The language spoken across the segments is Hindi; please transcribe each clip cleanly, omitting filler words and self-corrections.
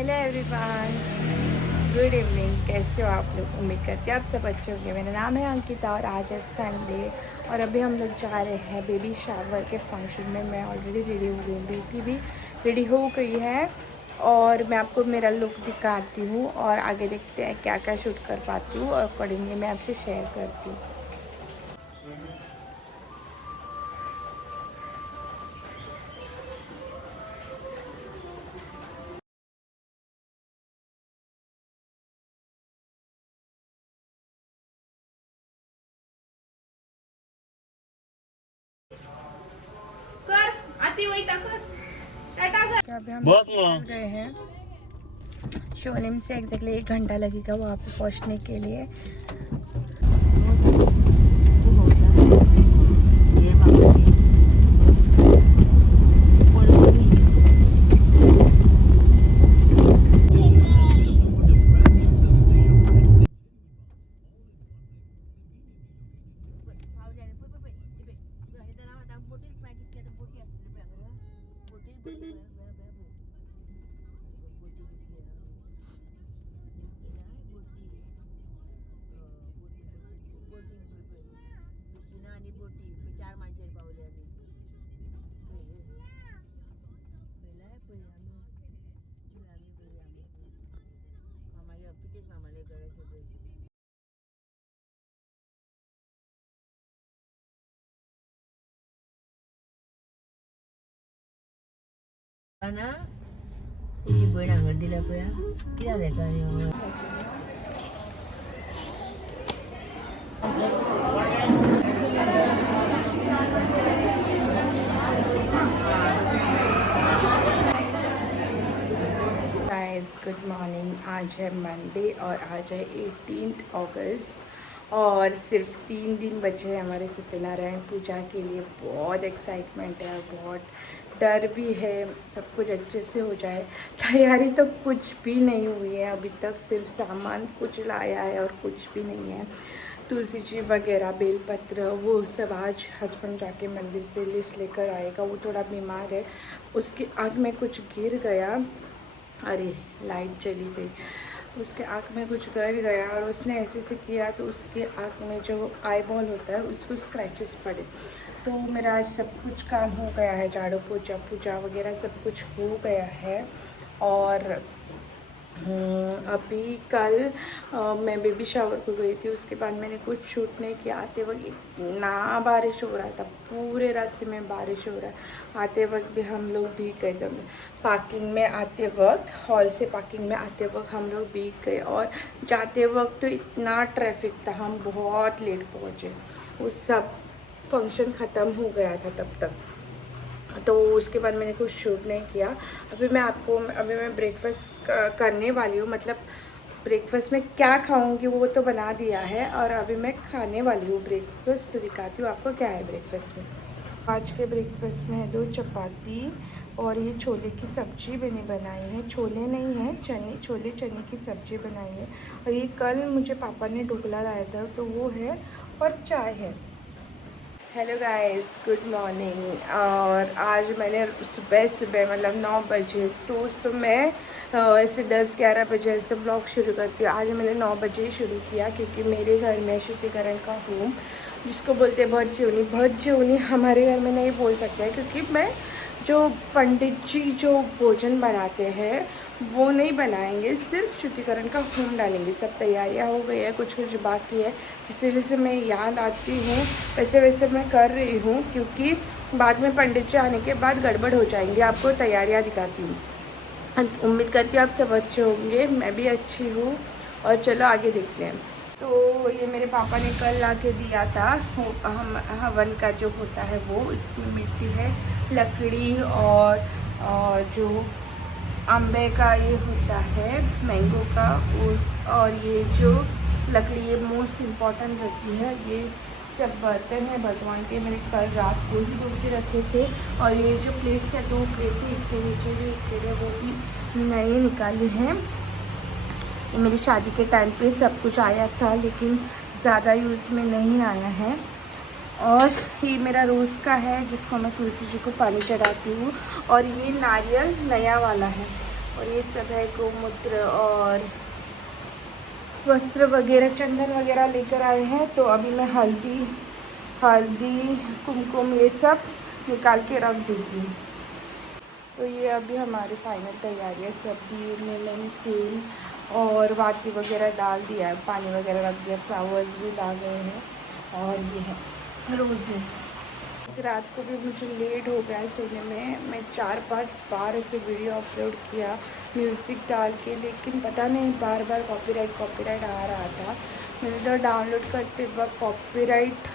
Hello everyone, good evening. कैसे हो आप लोग? उम्मीद करते हैं आप सब अच्छे होंगे। मेरा नाम है अंकिता और आज है संडे और अभी हम लोग जा रहे हैं बेबी शावर के फंक्शन में। मैं ऑलरेडी रेडी हो गई हूँ, बेटी भी रेडी हो गई है और मैं आपको मेरा लुक दिखाती हूँ और आगे देखते हैं क्या क्या शूट कर पाती हूँ और अकॉर्डिंगली मैं आपसे शेयर करती हूँ। कर आती वही तक टाटा कर। तो अभी हम निकल गए हैं शिवलिम से। एग्जैक्टली 1 घंटा लगेगा वहाँ पे पहुँचने के लिए। ना तुझी बहीण हांगर दिल्या पळय कित्याक लेका गाइस गुड मॉर्निंग। आज है मंडे और आज है 18 अगस्त और सिर्फ 3 दिन बचे हैं हमारे सत्यनारायण पूजा के लिए। बहुत एक्साइटमेंट है और बहुत डर भी है सब कुछ अच्छे से हो जाए। तैयारी तो कुछ भी नहीं हुई है अभी तक, सिर्फ सामान कुछ लाया है और कुछ भी नहीं है। तुलसी जी वगैरह, बेलपत्र, वो सब आज हस्बैंड जाके मंदिर से लिस्ट लेकर आएगा। वो थोड़ा बीमार है, उसकी आँख में कुछ गिर गया। अरे लाइट चली गई। उसके आँख में कुछ गिर गया और उसने ऐसे से किया तो उसके आँख में जो आई बॉल होता है उसको स्क्रैचेस पड़े। तो मेरा आज सब कुछ काम हो गया है, झाड़ू पोछा पूजा वगैरह सब कुछ हो गया है। और अभी कल मैं बेबी शावर को गई थी, उसके बाद मैंने कुछ शूट नहीं किया। आते वक्त इतना बारिश हो रहा था, पूरे रास्ते में बारिश हो रहा है। आते वक्त भी हम लोग भीग गए। जब पार्किंग में आते वक्त, हॉल से पार्किंग में आते वक्त हम लोग भीग गए और जाते वक्त तो इतना ट्रैफिक था, हम बहुत लेट पहुँचे। उस सब फंक्शन ख़त्म हो गया था तब तक, तो उसके बाद मैंने कुछ शूट नहीं किया। अभी मैं ब्रेकफास्ट करने वाली हूँ, मतलब ब्रेकफास्ट में क्या खाऊंगी वो तो बना दिया है और अभी मैं खाने वाली हूँ ब्रेकफास्ट। तो दिखाती हूँ आपको क्या है ब्रेकफास्ट में। आज के ब्रेकफास्ट में है 2 चपाती और ये छोले की सब्ज़ी मैंने बनाई है। छोले नहीं है, छोले चने की सब्ज़ी बनाई है। और ये कल मुझे पापा ने ढोकला लाया था तो वो है और चाय है। Hello guys, good morning. और आज मैंने सुबह मतलब 9 बजे तो मैं ऐसे 10-11 बजे से ब्लॉग शुरू करती हूँ। आज मैंने 9 बजे शुरू किया क्योंकि मेरे घर में शुद्धिकरण का होम, जिसको बोलते हैं भज्जूनी, हमारे घर में नहीं बोल सकते हैं क्योंकि मैं जो पंडित जी जो भोजन बनाते हैं वो नहीं बनाएंगे, सिर्फ शुद्धिकरण का होम डालेंगे। सब तैयारियां हो गई है, कुछ कुछ बाकी है। जैसे जैसे मैं याद आती हूँ वैसे वैसे मैं कर रही हूँ क्योंकि बाद में पंडित जी आने के बाद गड़बड़ हो जाएंगी। आपको तैयारियां दिखाती हूँ। उम्मीद करती हूँ आप सब अच्छे होंगे, मैं भी अच्छी हूँ। और चलो आगे देखते हैं। तो ये मेरे पापा ने कल ला के दिया था हम हवन का जो होता है वो, इसमें मिट्टी है, लकड़ी और जो अम्बे का ये होता है, मैंगो का, और ये जो लकड़ी ये मोस्ट इम्पॉर्टेंट रहती है। ये सब बर्तन है भगवान के, मैंने कल रात को ही धो के रखे थे। और ये जो प्लेट्स है 2 प्लेट्स है, इसके नीचे भी एक प्लेट है वो भी नई निकाली है। ये मेरी शादी के टाइम पे सब कुछ आया था लेकिन ज़्यादा यूज़ में नहीं आया है। और ये मेरा रोज़ का है जिसको मैं तुलसी जी को पानी चढ़ाती हूँ। और ये नारियल नया वाला है और ये सब है गोमूत्र और वस्त्र वगैरह, चंदन वगैरह लेकर आए हैं। तो अभी मैं हल्दी कुमकुम ये सब निकाल के रख देती हूँ। तो ये अभी हमारी फाइनल तैयारी है। सब्जी में मैंने तेल और वाटी वगैरह डाल दिया है, पानी वगैरह रख दिया, फ्लावर्स भी ला गए हैं और ये है रोजेस। रात को भी मुझे लेट हो गया सोने में। मैं 4-5 बार ऐसे वीडियो अपलोड किया म्यूज़िक डाल के, लेकिन पता नहीं बार बार कॉपीराइट आ रहा था। मैंने तो डाउनलोड करते वक्त कॉपीराइट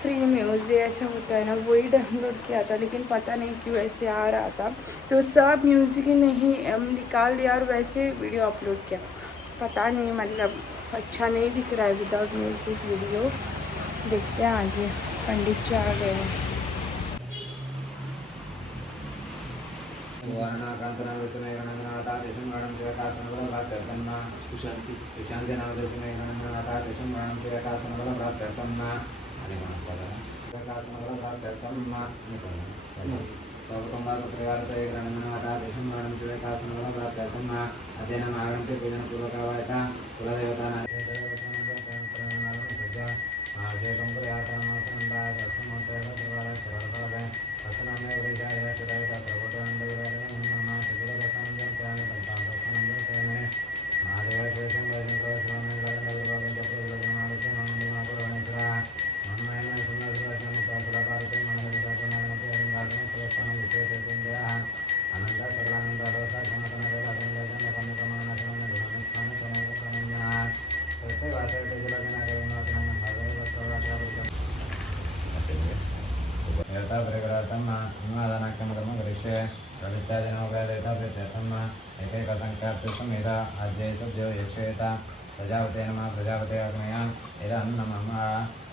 फ्री म्यूज़िक ऐसा होता है ना, वही डाउनलोड किया था, लेकिन पता नहीं क्यों ऐसे आ रहा था। तो सब म्यूज़िक ही नहीं निकाल दिया और वैसे वीडियो अपलोड किया। पता नहीं, मतलब अच्छा नहीं दिख रहा है विदाउट म्यूज़िक वीडियो। देखते हैं आगे। पंडित जी आ गए हैं। प्रजापते नमः प्रजापते अग्नया एरन्नमः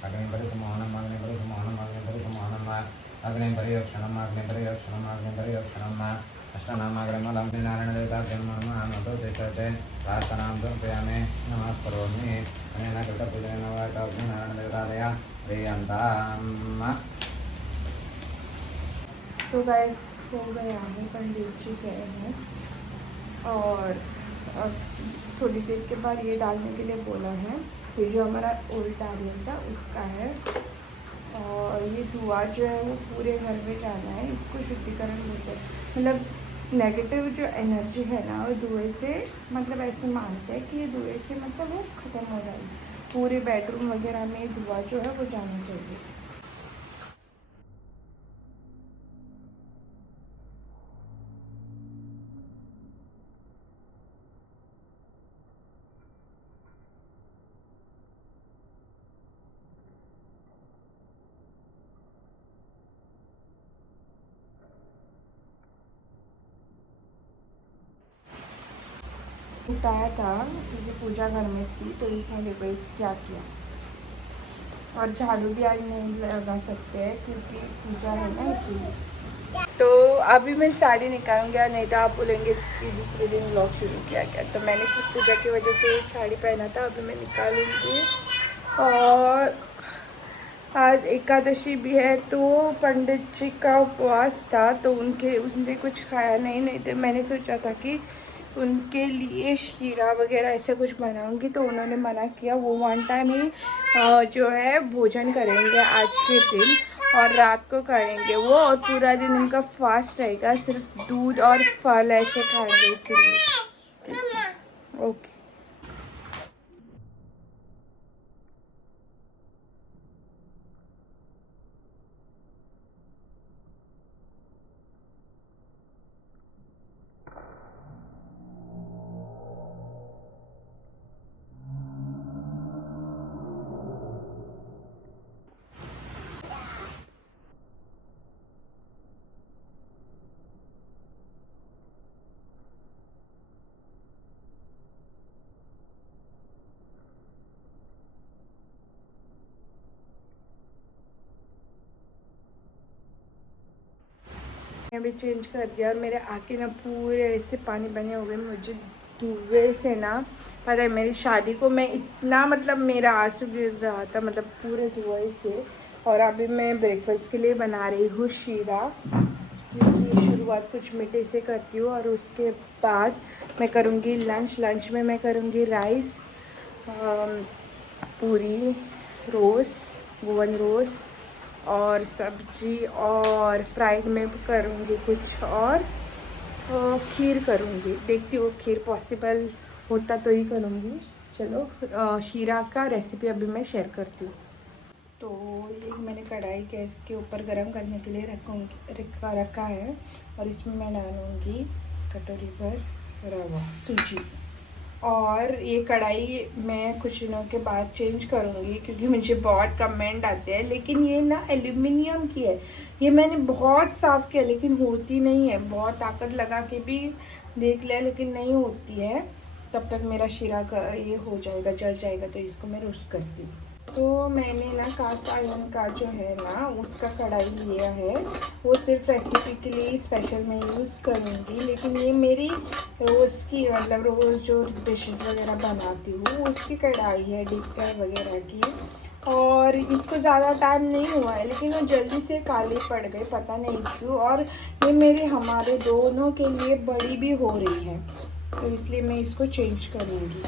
अग्निं परिसमोहनम् अग्निं परिसमोहनम् अग्निं परिसमोहनम् अग्निं परिरक्षणम् अग्निं परिरक्षणम् अग्निं परिरक्षणम् अष्टनामाग्निमलं नारायणदेवताभ्यो नमः नमो तिष्ठते प्रार्थनां समर्पयामि नमस्करोमि अनेन कृतपूजनेन वाक्यं नारायणदेवतादय प्रियन्ताम्। तो गाइस हो गया है, पंडित जी गए हैं और अब थोड़ी देर के बाद ये डालने के लिए बोला है। ये जो हमारा ओल्ड नारियल था उसका है और ये धुआं जो है वो पूरे घर में जाना है। इसको शुद्धिकरण बोलते हैं। मतलब नेगेटिव जो एनर्जी है ना वो धुएं से, मतलब ऐसे मानते हैं कि ये धुएं से मतलब वो ख़त्म हो जाएगी। पूरे बेडरूम वगैरह में धुआं जो है वो जाना चाहिए। उठाया था क्योंकि पूजा घर में थी, तो इसने देखो क्या किया। और झाड़ू भी आज नहीं लगा सकते हैं क्योंकि पूजा है ना, इसीलिए। तो अभी मैं साड़ी निकालूंगी, नहीं तो आप बोलेंगे कि दूसरे दिन व्लॉग शुरू किया क्या। तो मैंने सिर्फ पूजा की वजह से साड़ी पहना था, अभी मैं निकालूंगी। और आज एकादशी भी है, तो पंडित जी का उपवास था, तो उसने कुछ खाया नहीं तो मैंने सोचा था कि उनके लिए शीरा वगैरह ऐसा कुछ बनाऊंगी, तो उन्होंने मना किया। वो 1 टाइम ही जो है भोजन करेंगे आज के दिन और रात को करेंगे वो, और पूरा दिन उनका फास्ट रहेगा, सिर्फ दूध और फल ऐसे खाएंगे, इसीलिए। ओके। भी चेंज कर दिया और मेरे आके ना पूरे ऐसे पानी बने हो गए। मुझे धुएं से ना पता है, मेरी शादी को मैं इतना, मतलब मेरा आंसू गिर रहा था, मतलब पूरे धुएं से। और अभी मैं ब्रेकफास्ट के लिए बना रही हूँ शीरा, क्योंकि शुरू शुरुआत कुछ मीठे से करती हूँ और उसके बाद मैं करूँगी लंच में मैं करूँगी राइस, पूरी, गोवन रोस और सब्जी, और फ्राइड में करूँगी कुछ और खीर करूँगी। देखती हूँ खीर पॉसिबल होता तो ही करूँगी। चलो शीरा का रेसिपी अभी मैं शेयर करती हूँ। तो ये मैंने कढ़ाई गैस के ऊपर गरम करने के लिए रखा है और इसमें मैं डालूँगी कटोरी भर रवा सूजी। और ये कढ़ाई मैं कुछ दिनों के बाद चेंज करूँगी क्योंकि मुझे बहुत कमेंट आते हैं, लेकिन ये ना एल्यूमिनियम की है। ये मैंने बहुत साफ़ किया लेकिन होती नहीं है, बहुत ताकत लगा के भी देख लिया लेकिन नहीं होती है। तब तक मेरा शीरा का ये हो जाएगा, जल जाएगा, तो इसको मैं रोस्ट करती हूँ। तो मैंने ना कास्ट आयरन का जो है ना उसका कढ़ाई लिया है, वो सिर्फ रेसिपी के लिए स्पेशल मैं यूज़ करूँगी। लेकिन ये मेरी रोज़ की मतलब रोज़ जो डिशेस वगैरह बनाती हूँ उसकी कढ़ाई है, डीप फ्राई वगैरह की। और इसको ज़्यादा टाइम नहीं हुआ है लेकिन वो जल्दी से काले पड़ गए, पता नहीं क्यों। और ये हमारे दोनों के लिए बड़ी भी हो रही है, तो इसलिए मैं इसको चेंज करूँगी।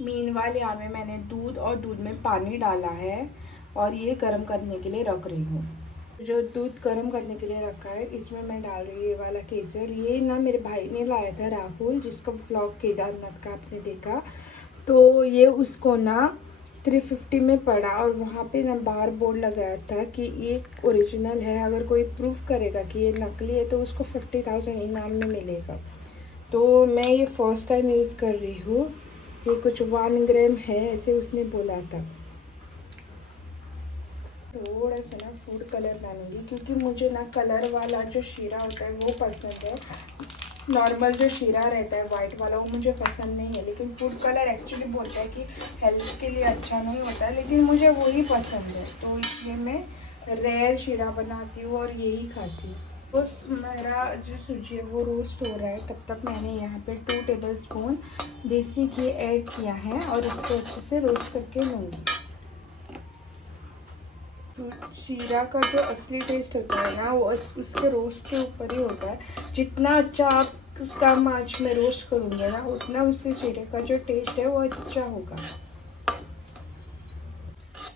मीनवाइल यहाँ में मैंने दूध में पानी डाला है और ये गर्म करने के लिए रख रही हूँ। जो दूध गर्म करने के लिए रखा है इसमें मैं डाल रही हूँ ये वाला केसर। ये ना मेरे भाई ने लाया था, राहुल, जिसका ब्लॉग केदारनाथ का आपने देखा। तो ये उसको ना 350 में पड़ा और वहाँ पे ना बाहर बोर्ड लगाया था कि ये ओरिजिनल है, अगर कोई प्रूफ करेगा कि ये नकली है तो उसको 50,000 इनाम में मिलेगा। तो मैं ये फर्स्ट टाइम यूज़ कर रही हूँ। ये कुछ 1 ग्राम है ऐसे उसने बोला था। थोड़ा सा ना फूड कलर डालूंगी क्योंकि मुझे ना कलर वाला जो शीरा होता है वो पसंद है। नॉर्मल जो शीरा रहता है वाइट वाला वो मुझे पसंद नहीं है, लेकिन फूड कलर एक्चुअली बोलता है कि हेल्थ के लिए अच्छा नहीं होता है, लेकिन मुझे वही पसंद है। तो इसलिए मैं रेयर शीरा बनाती हूँ और यही खाती हूँ। तो मेरा जो सूजी है वो रोस्ट हो रहा है, तब तक मैंने यहाँ पे 2 टेबलस्पून देसी घी ऐड किया है और इसको अच्छे से रोस्ट करके लूँगी। शीरा का जो असली टेस्ट होता है ना वो उसके रोस्ट के ऊपर ही होता है। जितना अच्छा आप कम आंच में रोस्ट करोगे ना उतना उसके शीरे का जो टेस्ट है वो अच्छा होगा।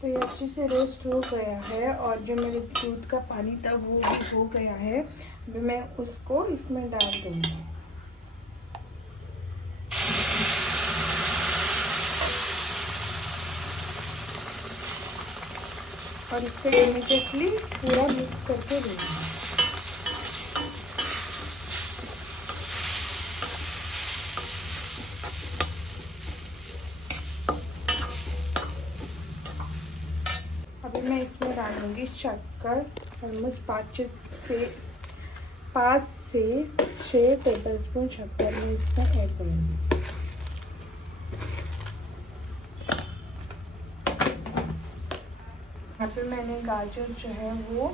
तो ये अच्छे से रोस्ट हो गया है और जो मेरे दूध का पानी था वो हो गया है। अभी मैं उसको इसमें डाल दूँगी। और इसको इमीडिएटली पूरा मिक्स करके देंगे। अभी मैं इसमें डालूंगी शक्कर, ऑलमोस्ट 5 से 6 टेबलस्पून शक्कर मैं इसमें ऐड करूँगी। यहाँ पे मैंने गाजर जो है वो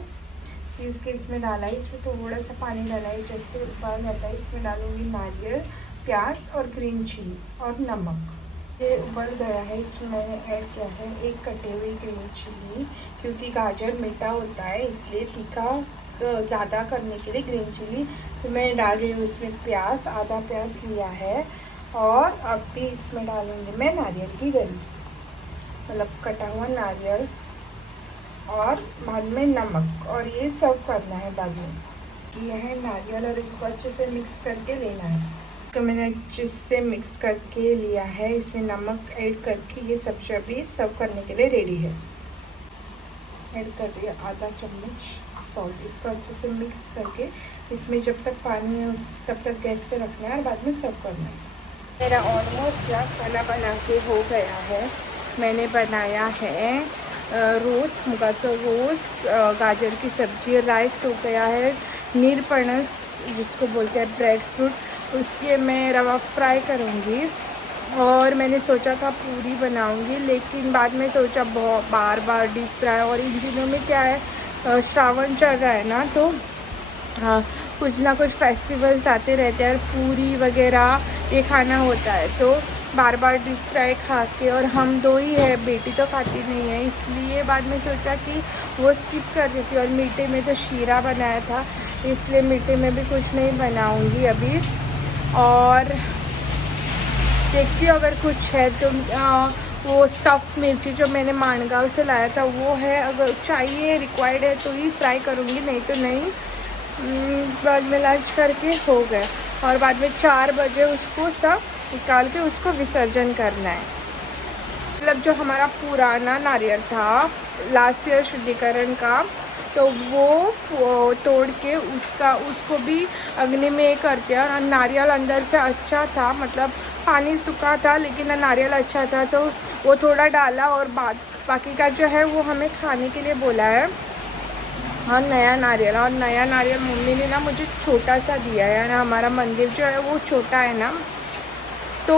पीस के इसमें डाला है। इसमें थोड़ा सा पानी डाला है, जैसे उबाल जाता है इसमें डालूंगी नारियल, प्याज और ग्रीन चिली और नमक। ये उबल गया है, इसमें मैंने ऐड किया है 1 कटे हुई ग्रीन चिली, क्योंकि गाजर मीठा होता है इसलिए तीखा ज़्यादा करने के लिए ग्रीन चिली। तो मैं डाल रही हूँ इसमें प्याज, आधा प्याज लिया है। और अब भी इसमें डालूँगी मैं नारियल की गरी, मतलब कटा हुआ नारियल, और बाद में नमक, और ये सर्व करना है बाद में। ये है नारियल और इसको अच्छे से मिक्स करके लेना है। तो मैंने अच्छे से मिक्स करके लिया है, इसमें नमक ऐड करके ये सब्जी अभी सर्व करने के लिए रेडी है। ऐड कर दिया आधा चम्मच सॉल्ट। इसको अच्छे से मिक्स करके इसमें जब तक पानी है तब तक गैस पे रखना है और बाद में सर्व करना है। मेरा ऑलमोस्ट खाना बना के हो गया है। मैंने बनाया है रोस्ट, मुगा सा रोस्ट, गाजर की सब्जी, राइस हो गया है, नीरपणस जिसको बोलते हैं ब्रेड फ्रूट, उसके मैं रवा फ्राई करूँगी। और मैंने सोचा था पूरी बनाऊँगी, लेकिन बाद में सोचा बार बार डीप फ्राई, और इन दिनों में क्या है श्रावण चल रहा है ना, तो कुछ ना कुछ फेस्टिवल्स आते रहते हैं और पूरी वगैरह ये खाना होता है। तो बार बार डीप फ्राई खा के, और हम दो ही है, बेटी तो खाती नहीं है, इसलिए बाद में सोचा कि वो स्किप कर देती। और मीठे में तो शीरा बनाया था, इसलिए मीठे में भी कुछ नहीं बनाऊंगी अभी। और देखती हूँ अगर कुछ है तो वो स्टफ़ मिर्ची जो मैंने मानगांव से लाया था वो है, अगर चाहिए रिक्वायर्ड है तो ही फ्राई करूँगी, नहीं तो नहीं। बाद में लंच करके हो गए, और बाद में 4 बजे उसको सब निकाल के उसको विसर्जन करना है। मतलब जो हमारा पुराना नारियल था लास्ट ईयर शुद्धिकरण का, तो वो तोड़ के उसको भी अग्नि में करते हैं। और नारियल अंदर से अच्छा था, मतलब पानी सूखा था लेकिन नारियल अच्छा था, तो वो थोड़ा डाला, और बाकी का जो है वो हमें खाने के लिए बोला है। और नया नारियल मम्मी ने ना मुझे छोटा सा दिया है ना, हमारा मंदिर जो है वो छोटा है ना, तो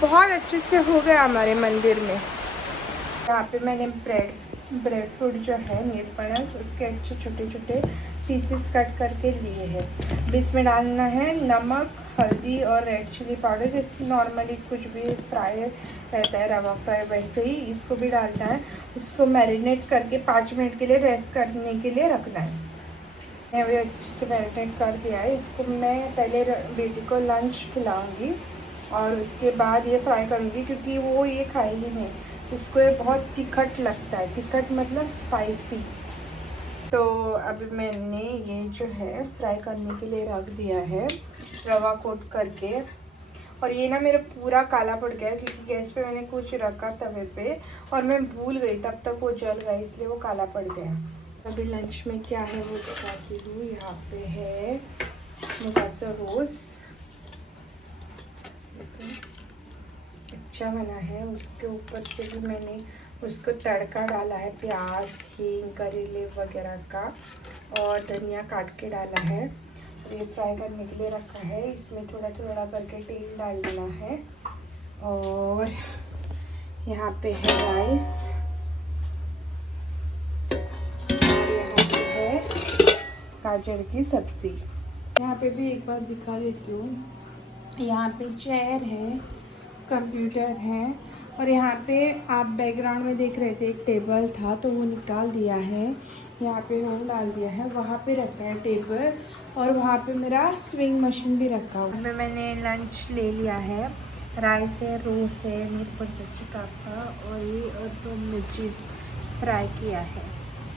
बहुत अच्छे से हो गया हमारे मंदिर में। यहाँ पे मैंने ब्रेड फ्रूट जो है नीलपनस, उसके अच्छे छोटे छोटे पीसेस कट करके लिए हैं। अब इसमें डालना है नमक, हल्दी और रेड चिली पाउडर, जैसे नॉर्मली कुछ भी फ्राई रहता है रवा फ्राई, वैसे ही इसको भी डालना है। इसको मैरिनेट करके 5 मिनट के लिए रेस्ट करने के लिए रखना है। मैं अभी अच्छे से मैरिनेट कर दिया है। इसको मैं पहले बेटी को लंच खिलाऊँगी और उसके बाद ये फ्राई करूँगी, क्योंकि वो ये खाएगी नहीं, उसको ये बहुत तीखट लगता है, तीखट मतलब स्पाइसी। तो अभी मैंने ये जो है फ्राई करने के लिए रख दिया है रवा कोट करके। और ये ना मेरा पूरा काला पड़ गया, क्योंकि गैस पे मैंने कुछ रखा तवे पे और मैं भूल गई, तब तक वो जल गया, इसलिए वो काला पड़ गया। अभी लंच में क्या है वो दिखाती हूँ। यहाँ पे है मुगाचा रोस, अच्छा बना है। उसके ऊपर से भी मैंने उसको तड़का डाला है, प्याज, हींग, करी लीफ वगैरह का, और धनिया काट के डाला है। ये फ्राई करने के लिए रखा है। इसमें थोड़ा थोड़ा करके तेल डाल देना है। और यहाँ पे है राइस, और यहाँ पे है गाजर की सब्ज़ी। यहाँ पे भी एक बार दिखा देती हूँ। यहाँ पे चेयर है, कंप्यूटर है, और यहाँ पे आप बैकग्राउंड में देख रहे थे एक टेबल था, तो वो निकाल दिया है। यहाँ पे होम डाल दिया है, वहाँ पे रखा है टेबल, और वहाँ पे मेरा स्विंग मशीन भी रखा हुआ है। मैंने लंच ले लिया है। राइस है, रोस है, मिर्ची का, और ये और 2 मिर्ची फ्राई किया है।